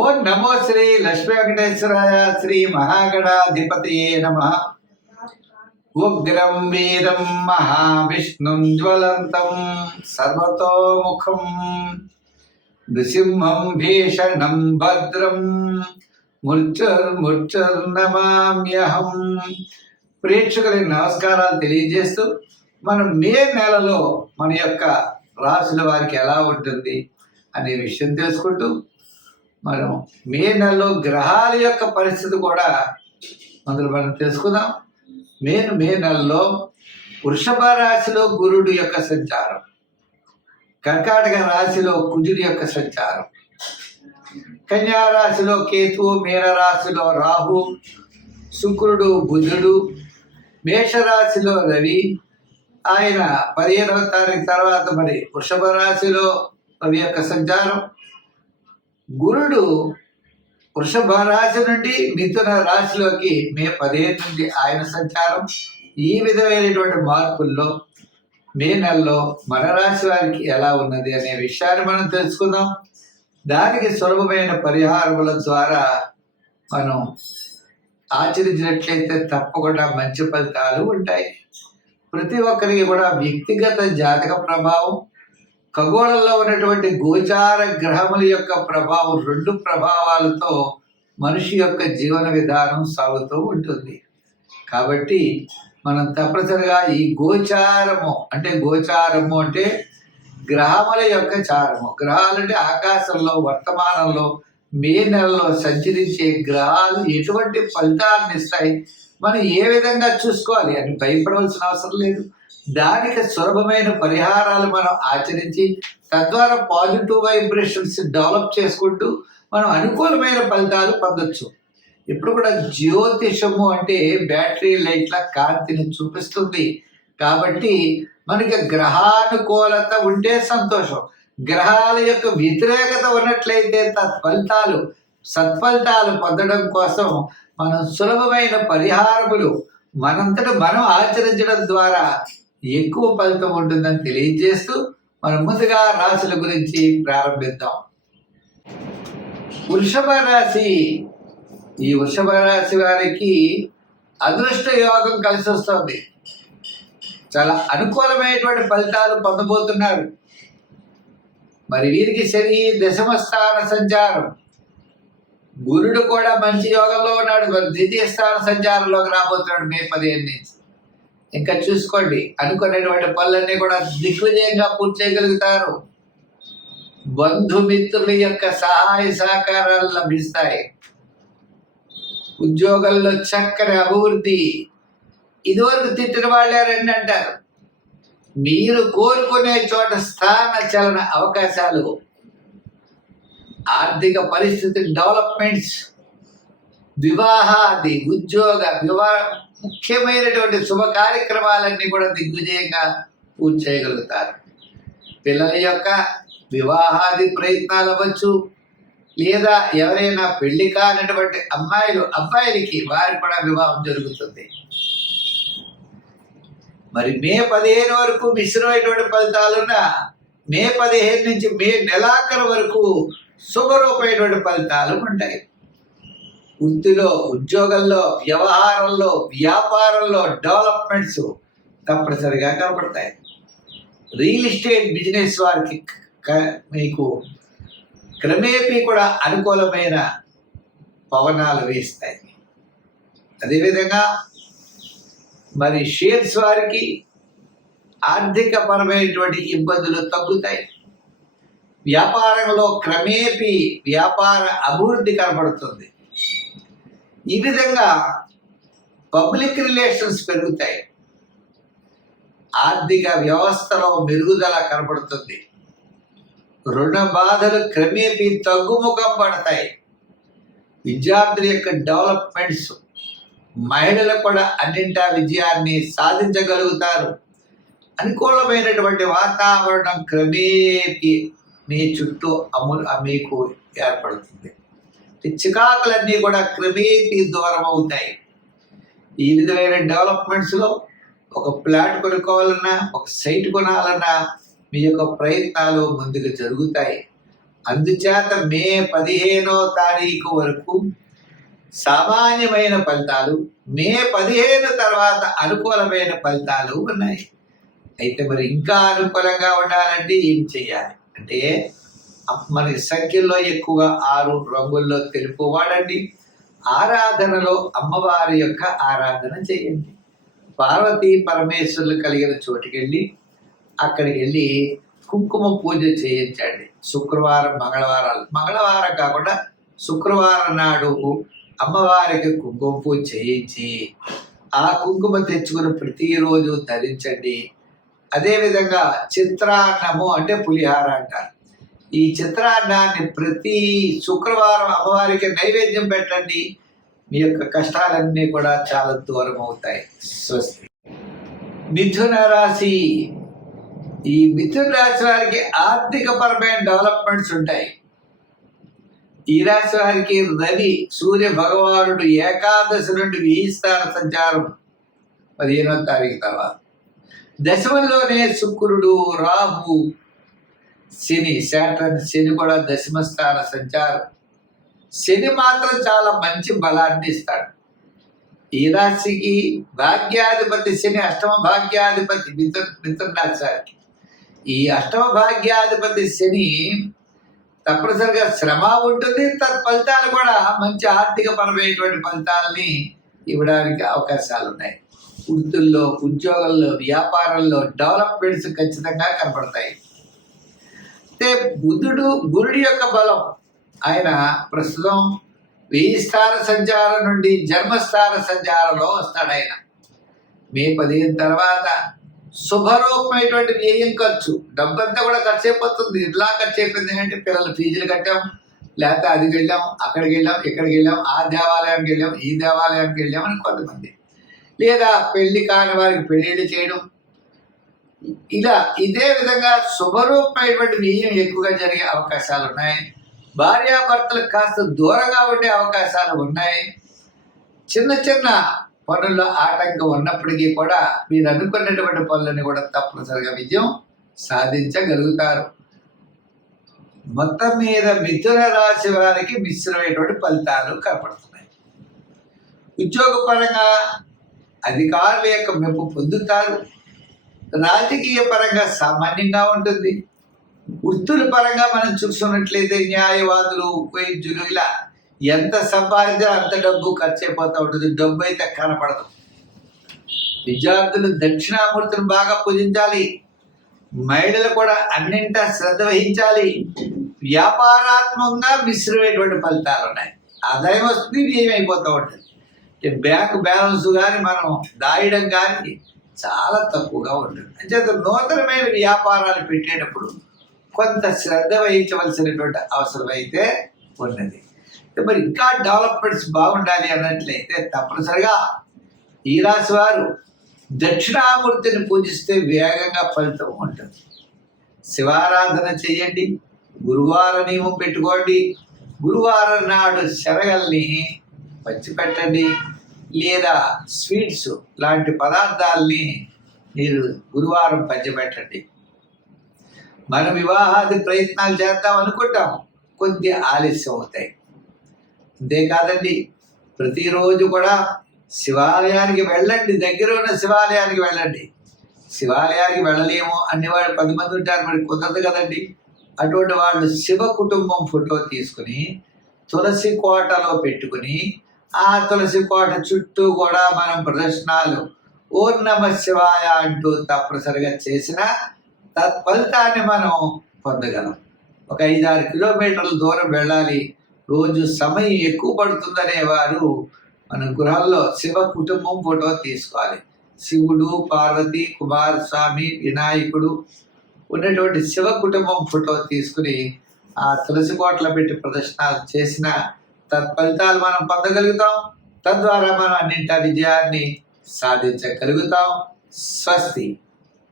ఓం నమో శ్రీ లక్ష్మీ వెంకటేశ్వరాయ శ్రీ మహాగణాధిపతయే నమః. ఉగ్రం వీరం మహావిష్ణుం జ్వలంతం సర్వతోముఖం నృసింహం భీషణం భద్రం మృత్యుర్నమామ్యహం. ప్రేక్షకులకు నమస్కారాలు తెలియజేస్తూ మనం మే నెలలో మన యొక్క రాశుల వారికి ఎలా ఉంటుంది అనే విషయం తెలుసుకుంటూ మనం మే నెలలో గ్రహాల యొక్క పరిస్థితి కూడా మనం తెలుసుకుందాం. మే నెలలో వృషభ రాశిలో గురుడు యొక్క సంచారం, కర్కాటక రాశిలో కుజుడి యొక్క సంచారం, కన్యా రాశిలో కేతువు, మీన రాశిలో రాహు, శుక్రుడు, బుధుడు, మేషరాశిలో రవి. ఆయన 15వ తారీఖు తర్వాత మరి వృషభ రాశిలో రవి యొక్క సంచారం. గురుడు వృషభ రాశి నుండి మిథున రాశిలోకి మే 15 నుండి ఆయన సంచారం. ఈ విధమైనటువంటి మార్పుల్లో మే నెలలో మన రాశి వారికి ఎలా ఉన్నది అనే విషయాన్ని మనం తెలుసుకుందాం. దానికి సులభమైన పరిహారముల ద్వారా మనం ఆచరించినట్లయితే తప్పకుండా మంచి ఫలితాలు ఉంటాయి. ప్రతి ఒక్కరికి కూడా వ్యక్తిగత జాతక ప్రభావం, ఖగోళంలో ఉన్నటువంటి గోచార గ్రహముల యొక్క ప్రభావం, 2 ప్రభావాలతో మనిషి యొక్క జీవన విధానం సాగుతూ ఉంటుంది. కాబట్టి మనం తప్పనిసరిగా ఈ గోచారము అంటే గ్రహముల యొక్క చారము. గ్రహాలంటే ఆకాశంలో వర్తమానంలో మే నెలలో సంచరించే గ్రహాలు ఎటువంటి ఫలితాలను ఇస్తాయి, మనం ఏ విధంగా చూసుకోవాలి అని భయపడవలసిన అవసరం లేదు. దానికి సులభమైన పరిహారాలు మనం ఆచరించి తద్వారా పాజిటివ్ వైబ్రేషన్స్ డెవలప్ చేసుకుంటూ మనం అనుకూలమైన ఫలితాలు పొందొచ్చు. ఇప్పుడు కూడా జ్యోతిషము అంటే బ్యాటరీ లైట్ల కాంతిని చూపిస్తుంది. కాబట్టి మనకి గ్రహానుకూలత ఉంటే సంతోషం, గ్రహాల యొక్క వ్యతిరేకత ఉన్నట్లయితే సత్ఫలితాలు పొందడం కోసం మనం సులభమైన పరిహారములు మనంతటా మనం ఆచరించడం ద్వారా ఎక్కువ ఫలితం ఉంటుందని తెలియజేస్తూ మనం ముందుగా రాశుల గురించి ప్రారంభిద్దాం. వృషభ రాశి. ఈ వృషభ రాశి వారికి అదృష్ట యోగం కలిసి వస్తుంది. చాలా అనుకూలమైనటువంటి ఫలితాలు పొందబోతున్నారు. మరి వీరికి శని దశమ స్థాన సంచారం, గురుడు కూడా మంచి యోగంలో ఉన్నాడు. ద్వితీయ స్థాన సంచారంలోకి రాబోతున్నాడు మే 15 నుంచి. ఇంకా చూసుకోండి, అనుకునేటువంటి పనులన్నీ కూడా దిగ్విజయంగా పూర్తి చేయగలుగుతారు. బంధుమిత్రుల యొక్క సహాయ సహకారాలు లభిస్తాయి. ఉద్యోగంలో చక్కని అభివృద్ధి. ఇదివరకు తిట్టిన వాళ్ళే రండి అంటారు. మీరు కోరుకునే చోట స్థాన చలన అవకాశాలు, ఆర్థిక పరిస్థితి డెవలప్మెంట్స్, వివాహాది, ముఖ్యమైనటువంటి శుభ కార్యక్రమాలన్నీ కూడా దిగ్విజయంగా పూర్తి చేయగలుగుతారు. పిల్లల యొక్క వివాహాది ప్రయత్నాలు అవ్వచ్చు, లేదా ఎవరైనా పెళ్లి కానటువంటి అబ్బాయిలకి వారికి కూడా వివాహం జరుగుతుంది. మరి మే 15 వరకు మిశ్రమైనటువంటి ఫలితాలున్న మే 15 నుంచి మే నెలాఖరు వరకు శుభరూపమైనటువంటి ఫలితాలు ఉంటాయి. వృత్తిలో, ఉద్యోగంలో, వ్యవహారంలో, వ్యాపారంలో డెవలప్మెంట్స్ తప్పనిసరిగా కనపడతాయి. రియల్ ఎస్టేట్ బిజినెస్ వారికి మీకు క్రమేపీ కూడా అనుకూలమైన పవనాలు వేస్తాయి. అదేవిధంగా మరి షేర్స్ వారికి ఆర్థిక పరమైనటువంటి ఇబ్బందులు తగ్గుతాయి. వ్యాపారంలో క్రమేపీ వ్యాపార అభివృద్ధి కనబడుతుంది. ఈ విధంగా పబ్లిక్ రిలేషన్స్ పెరుగుతాయి. ఆర్థిక వ్యవస్థలో మెరుగుదల కనబడుతుంది. రుణ బాధలు క్రమేపీ తగ్గుముఖం పడతాయి. విద్యార్థుల యొక్క డెవలప్మెంట్స్, మహిళలు కూడా అన్నింటా విజయాన్ని సాధించగలుగుతారు. అనుకూలమైనటువంటి వాతావరణం క్రమేపీ మీ చుట్టూ మీకు ఏర్పడుతుంది. చికాకులన్నీ కూడా క్రమేపీ దూరం అవుతాయి. ఈ విధమైన డెవలప్మెంట్స్లో ఒక ప్లాట్ కొనుక్కోవాలన్నా, ఒక సైట్ కొనాలన్నా మీ యొక్క ప్రయత్నాలు ముందుకు జరుగుతాయి. అందుచేత మే 15వ తారీఖు వరకు సామాన్యమైన ఫలితాలు, మే 15 తర్వాత అనుకూలమైన ఫలితాలు ఉన్నాయి. అయితే మరి ఇంకా అనుకూలంగా ఉండాలంటే ఏం చేయాలి అంటే, మనకి సంఖ్యల్లో ఎక్కువగా 6 రంగుల్లో తెలుపు వాడండి. ఆరాధనలో అమ్మవారి యొక్క ఆరాధన చేయండి. పార్వతీ పరమేశ్వరులు కలిగిన చోటుకెళ్ళి అక్కడికి వెళ్ళి కుంకుమ పూజ చేయించండి. శుక్రవారం, మంగళవారం కాకుండా శుక్రవారం నాడు అమ్మవారికి కుంకుమ పూజ చేయించి ఆ కుంకుమ తెచ్చుకుని ప్రతిరోజు ధరించండి. అదేవిధంగా చిత్రాన్నము అంటే పులిహార అంటారు. ఈ చిత్రాన్నాన్ని ప్రతి శుక్రవారం అమ్మవారికి నైవేద్యం పెట్టండి. మీ యొక్క కష్టాలన్నీ కూడా చాలా దూరం అవుతాయి. స్వస్తి. మిథున రాశి. ఈ మిథున రాశి వారికి ఆర్థికపరమైన డెవలప్మెంట్స్ ఉంటాయి. ఈ రాశి వారికి రవి సూర్య భగవానుడు ఏకాదశి నుండి 1000 స్థాన సంచారం 15వ తారీఖు తర్వాత. దశమంలోనే శుక్రుడు, రాహు, శని, శాటర్న్, శని కూడా దశమ స్థాన సంచారం. శని మాత్రం చాలా మంచి బలాన్ని ఇస్తాడు. ఈ రాశికి భాగ్యాధిపతి శని, అష్టమ భాగ్యాధిపతి మిథున రాశి వారికి. ఈ అష్టమ భాగ్యాధిపతి శని తప్పనిసరిగా శ్రమ ఉంటుంది, తత్ఫలితాలు కూడా మంచి ఆర్థిక పరమైనటువంటి ఫలితాలని ఇవ్వడానికి అవకాశాలు ఉన్నాయి. వృత్తుల్లో, ఉద్యోగాల్లో, వ్యాపారంలో డెవలప్మెంట్స్ ఖచ్చితంగా కనపడతాయి. అయితే గురుడి యొక్క బలం, ఆయన ప్రస్తుతం 1000 స్థాన సంచారం నుండి జన్మస్థాన సంచారంలో వస్తాడు. ఆయన మే 15 తర్వాత శుభరూపమైనటువంటి వ్యయం ఖర్చు, డబ్బంతా కూడా ఖర్చు అయిపోతుంది. ఇలా ఖర్చు అయిపోయింది అంటే పిల్లల ఫీజులు కట్టాం, లేకపోతే అది వెళ్ళాం, అక్కడికి వెళ్ళాం, ఇక్కడికి వెళ్ళాం, ఆ దేవాలయానికి వెళ్ళాం, ఈ దేవాలయానికి వెళ్ళాం అని కొంతమంది, లేదా పెళ్లి కాని వారికి పెళ్లిళ్ళు చేయడం, ఇలా ఇదే విధంగా శుభరూపమైనటువంటి వ్యయం ఎక్కువగా జరిగే అవకాశాలు ఉన్నాయి. భార్యాభర్తలకు కాస్త దూరంగా ఉండే అవకాశాలు ఉన్నాయి. చిన్న చిన్న పనుల్లో ఆటంకం ఉన్నప్పటికీ కూడా మీరు అనుకున్నటువంటి పనులని కూడా తప్పనిసరిగా విజయం సాధించగలుగుతారు. మొత్తం మీద మిథున రాశి వారికి మిశ్రమైనటువంటి ఫలితాలు కనపడుతున్నాయి. ఉద్యోగపరంగా అధికారుల యొక్క మెప్పు పొందుతారు. రాజకీయ పరంగా సామాన్యంగా ఉంటుంది. వృత్తుల పరంగా మనం చూసుకున్నట్లయితే న్యాయవాదులు, వైద్యులు, ఇలా ఎంత సంపాదించినా అంత డబ్బు ఖర్చు అయిపోతూ ఉంటుంది. డబ్బు అయితే కనపడదు. విద్యార్థులు దక్షిణామూర్తిని బాగా పూజించాలి. మహిళలు కూడా అన్నింటా శ్రద్ధ వహించాలి. వ్యాపారాత్మకంగా మిశ్రమైనటువంటి ఫలితాలు ఉన్నాయి. ఆదాయం వస్తుంది, వ్యయం అయిపోతూ ఉంటుంది. బ్యాంకు బ్యాలెన్స్ కానీ మనం దాయడం కానీ చాలా తక్కువగా ఉంటుంది. అంచేత నూతనమైన వ్యాపారాలు పెట్టేటప్పుడు కొంత శ్రద్ధ వహించవలసినటువంటి అవసరం అయితే ఉన్నది. మరి ఇంకా డెవలప్మెంట్స్ బాగుండాలి అన్నట్లయితే తప్పనిసరిగా ఈ రాశి వారు దక్షిణామూర్తిని పూజిస్తే వేగంగా ఫలితం ఉంటుంది. శివారాధన చేయండి. గురువార నియమం పెట్టుకోండి. గురువారం నాడు శనగల్ని పంచిపెట్టండి, లేదా స్వీట్స్ లాంటి పదార్థాలని మీరు గురువారం పంచిపెట్టండి. మన వివాహాది ప్రయత్నాలు చేద్దాం అనుకుంటాం, కొద్దిగా ఆలస్యం అవుతాయి. అంతేకాదండి, ప్రతిరోజు కూడా శివాలయానికి వెళ్ళండి. దగ్గర ఉన్న శివాలయానికి వెళ్ళండి. శివాలయానికి వెళ్ళలేము అన్నివాళ్ళు 10 మంది ఉంటారు, మరి కుదరదు కదండి. అటువంటి వాళ్ళు శివ కుటుంబం ఫోటో తీసుకుని తులసి కోటలో పెట్టుకుని ఆ తులసి కోట చుట్టూ కూడా మనం ప్రదర్శనాలు ఓం నమః శివాయ అంటూ తప్పనిసరిగా చేసిన తత్ఫలితాన్ని మనం పొందగలం. ఒక 5-6 కిలోమీటర్ల దూరం వెళ్ళాలి, రోజు సమయం ఎక్కువ పడుతుందనే వారు మన గృహంలో శివ కుటుంబం ఫోటో తీసుకోవాలి. శివుడు, పార్వతి, కుమారస్వామి, వినాయకుడు ఉన్నటువంటి శివ కుటుంబం ఫోటో తీసుకుని ఆ తులసి కోటలో పెట్టి ప్రదర్శనలు చేసిన తత్ఫలితాలు మనం పొందగలుగుతాం. తద్వారా మనం అన్నింటా విజయాన్ని సాధించగలుగుతాం. స్వస్తి.